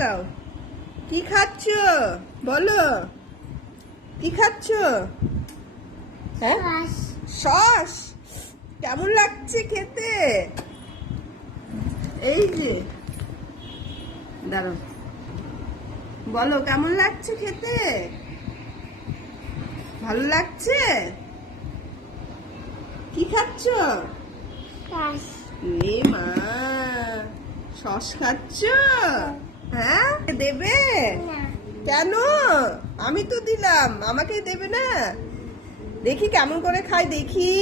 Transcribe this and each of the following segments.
তাকাও। কি খাচ্ছ বলো? কি খাচ্ছ? হ্যাঁ, সস। কেমন লাগছে খেতে? এই যে দাঁড়াও, বলো কেমন লাগছে খেতে? ভালো লাগছে? কি খাচ্ছ? এ মা, সস খাচ্ছ? হ্যাঁ, দেবে? কেন? আমি তো দিলাম, আমাকে দেবে না? দেখি কেমন করে খাই, দেখি।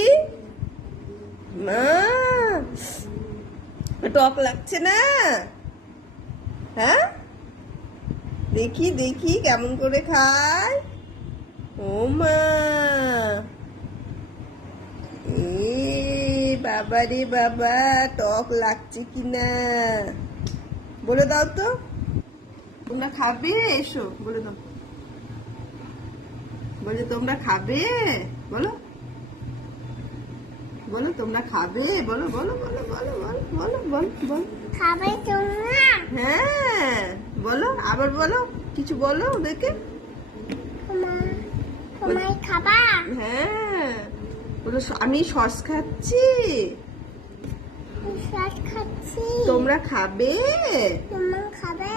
না, টক লাগছে না? হ্যাঁ, দেখি দেখি কেমন করে খাই। ও মা, এ বাবা রে বাবা, টক লাগছে কিনা বলে দাও তো। তোমরা খাবে? এসো বলে দাও, বলে তোমরা খাবে? বলো বলো তোমরা খাবে? বলো বলো বলো বলো বলো বলো বলো বলো। খাবে তোমরা? হ্যাঁ বলো, আবার বলো, কিছু বলো ওদেরকে। তোমায় খাবা? হ্যাঁ বলো, আমি সস খাচ্ছি। সস খাচ্ছি। তোমরা খাবে? তোমরা খাবে?